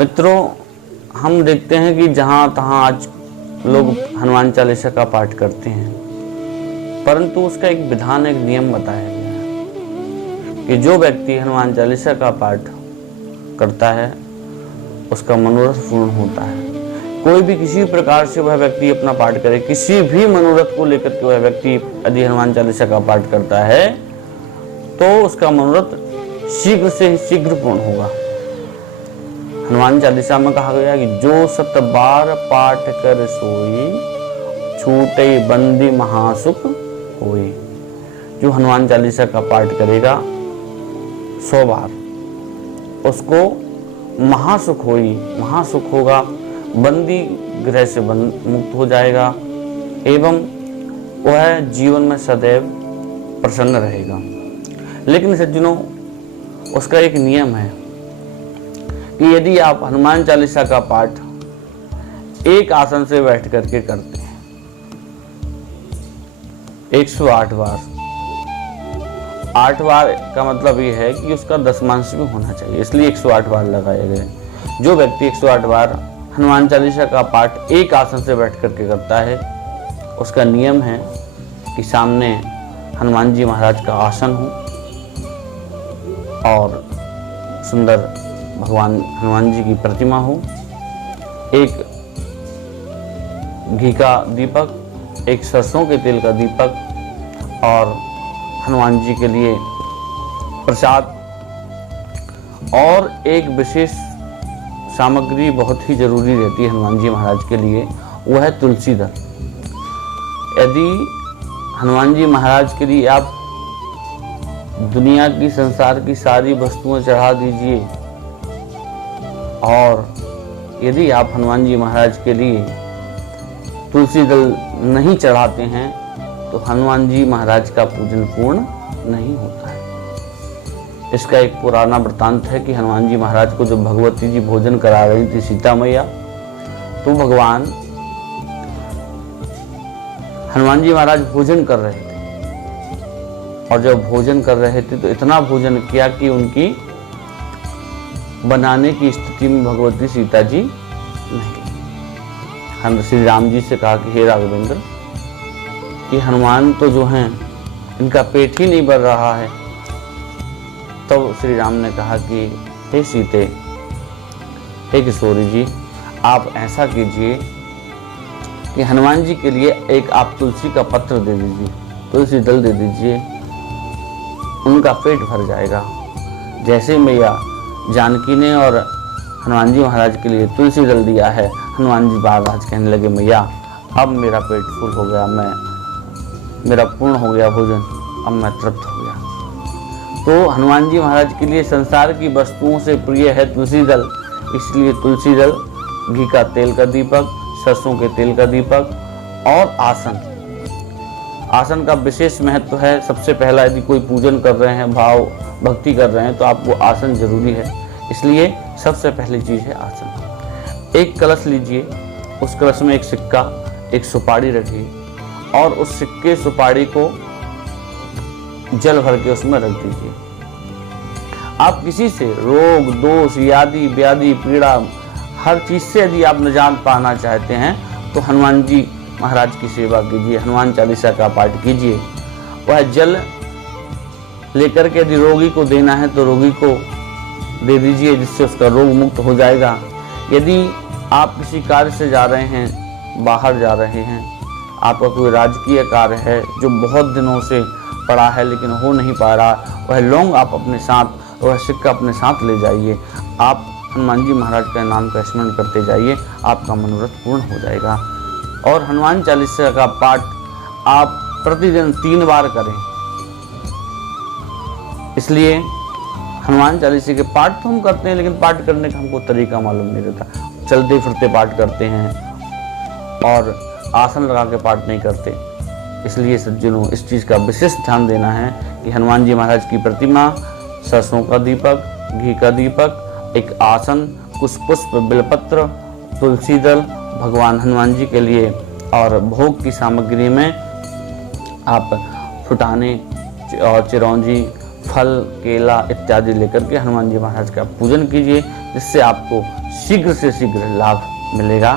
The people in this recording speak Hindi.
मित्रों, हम देखते हैं कि जहाँ तहाँ आज लोग हनुमान चालीसा का पाठ करते हैं, परंतु उसका एक विधान, एक नियम बताया गया है कि जो व्यक्ति हनुमान चालीसा का पाठ करता है उसका मनोरथ पूर्ण होता है। कोई भी किसी प्रकार से वह व्यक्ति अपना पाठ करे, किसी भी मनोरथ को लेकर के वह व्यक्ति यदि हनुमान चालीसा का पाठ करता है तो उसका मनोरथ शीघ्र से ही शीघ्र पूर्ण होगा। हनुमान चालीसा में कहा गया कि जो 7 बार पाठ कर सोई, छूटे बंदी महासुख होई। जो हनुमान चालीसा का पाठ करेगा 100 बार, उसको महासुख होई, महासुख होगा, बंदी गृह से मुक्त हो जाएगा एवं वह जीवन में सदैव प्रसन्न रहेगा। लेकिन सज्जनों, उसका एक नियम है कि यदि आप हनुमान चालीसा का पाठ एक आसन से बैठ करके करते हैं 108 बार, 8 बार का मतलब ये है कि उसका दशमांश भी होना चाहिए, इसलिए 108 बार लगाए गए। जो व्यक्ति 108 बार हनुमान चालीसा का पाठ एक आसन से बैठ करके करता है, उसका नियम है कि सामने हनुमान जी महाराज का आसन हो और सुंदर भगवान हनुमान जी की प्रतिमा हो, एक घी का दीपक, एक सरसों के तेल का दीपक और हनुमान जी के लिए प्रसाद, और एक विशेष सामग्री बहुत ही जरूरी रहती है हनुमान जी महाराज के लिए, वह है तुलसी दल। यदि हनुमान जी महाराज के लिए आप दुनिया की, संसार की सारी वस्तुएं चढ़ा दीजिए, और यदि आप हनुमान जी महाराज के लिए तुलसी दल नहीं चढ़ाते हैं तो हनुमान जी महाराज का पूजन पूर्ण नहीं होता है। इसका एक पुराना वृत्तांत है कि हनुमान जी महाराज को जब भगवती जी भोजन करा रही थी, सीता मैया, तो भगवान हनुमान जी महाराज भोजन कर रहे थे, और जब भोजन कर रहे थे तो इतना भोजन किया कि उनकी बनाने की स्थिति में भगवती सीता जी नहीं। हम श्री राम जी से कहा कि हे राघवेंद्र, कि हनुमान तो जो हैं इनका पेट ही नहीं भर रहा है। तो श्री राम ने कहा कि हे सीते, हे किशोरी जी, आप ऐसा कीजिए कि हनुमान जी के लिए एक आप तुलसी का पत्र दे दीजिए, तुलसी दल दे दीजिए, उनका पेट भर जाएगा। जैसे मैया जानकी ने और हनुमान जी महाराज के लिए तुलसी दल दिया है, हनुमान जी महाराज कहने लगे, मैया अब मेरा पेट फुल हो गया, मेरा पूर्ण हो गया भोजन, अब मैं तृप्त हो गया। तो हनुमान जी महाराज के लिए संसार की वस्तुओं से प्रिय है तुलसी दल, इसलिए तुलसी दल, घी का तेल का दीपक, सरसों के तेल का दीपक और आसन। आसन का विशेष महत्व है। सबसे पहला, यदि कोई पूजन कर रहे हैं, भाव भक्ति कर रहे हैं, तो आपको आसन जरूरी है, इसलिए सबसे पहली चीज है आसन। एक कलश लीजिए, उस कलश में एक सिक्का, एक सुपारी रखिए और उस सिक्के सुपारी को जल भर के उसमें रख दीजिए। आप किसी से रोग, दोष, यादि, व्याधि, पीड़ा, हर चीज से यदि आप निजात पाना चाहते हैं तो हनुमान जी महाराज की सेवा कीजिए, हनुमान चालीसा का पाठ कीजिए। वह जल लेकर के यदि रोगी को देना है तो रोगी को दे दीजिए, जिससे उसका रोग मुक्त हो जाएगा। यदि आप किसी कार्य से जा रहे हैं, बाहर जा रहे हैं, आपका कोई राजकीय कार्य है जो बहुत दिनों से पड़ा है लेकिन हो नहीं पा रहा, वह लौंग आप अपने साथ, वह सिक्का अपने साथ ले जाइए। आप हनुमान जी महाराज का नाम का स्मरण करते जाइए, आपका मनोरथ पूर्ण हो जाएगा। और हनुमान चालीसा का पाठ आप प्रतिदिन 3 बार करें। इसलिए हनुमान चालीसा के पाठ तो हम करते हैं, लेकिन पाठ करने का हमको तरीका मालूम नहीं रहता। चलते फिरते पाठ करते हैं और आसन लगा के पाठ नहीं करते। इसलिए सज्जनों, इस चीज़ का विशेष ध्यान देना है कि हनुमान जी महाराज की प्रतिमा, सरसों का दीपक, घी का दीपक, एक आसन, कुछ पुष्प, बेलपत्र, तुलसी दल भगवान हनुमान जी के लिए, और भोग की सामग्री में आप फुटाने और चिरौंजी, फल, केला इत्यादि लेकर के हनुमान जी महाराज का पूजन कीजिए, जिससे आपको शीघ्र से शीघ्र लाभ मिलेगा।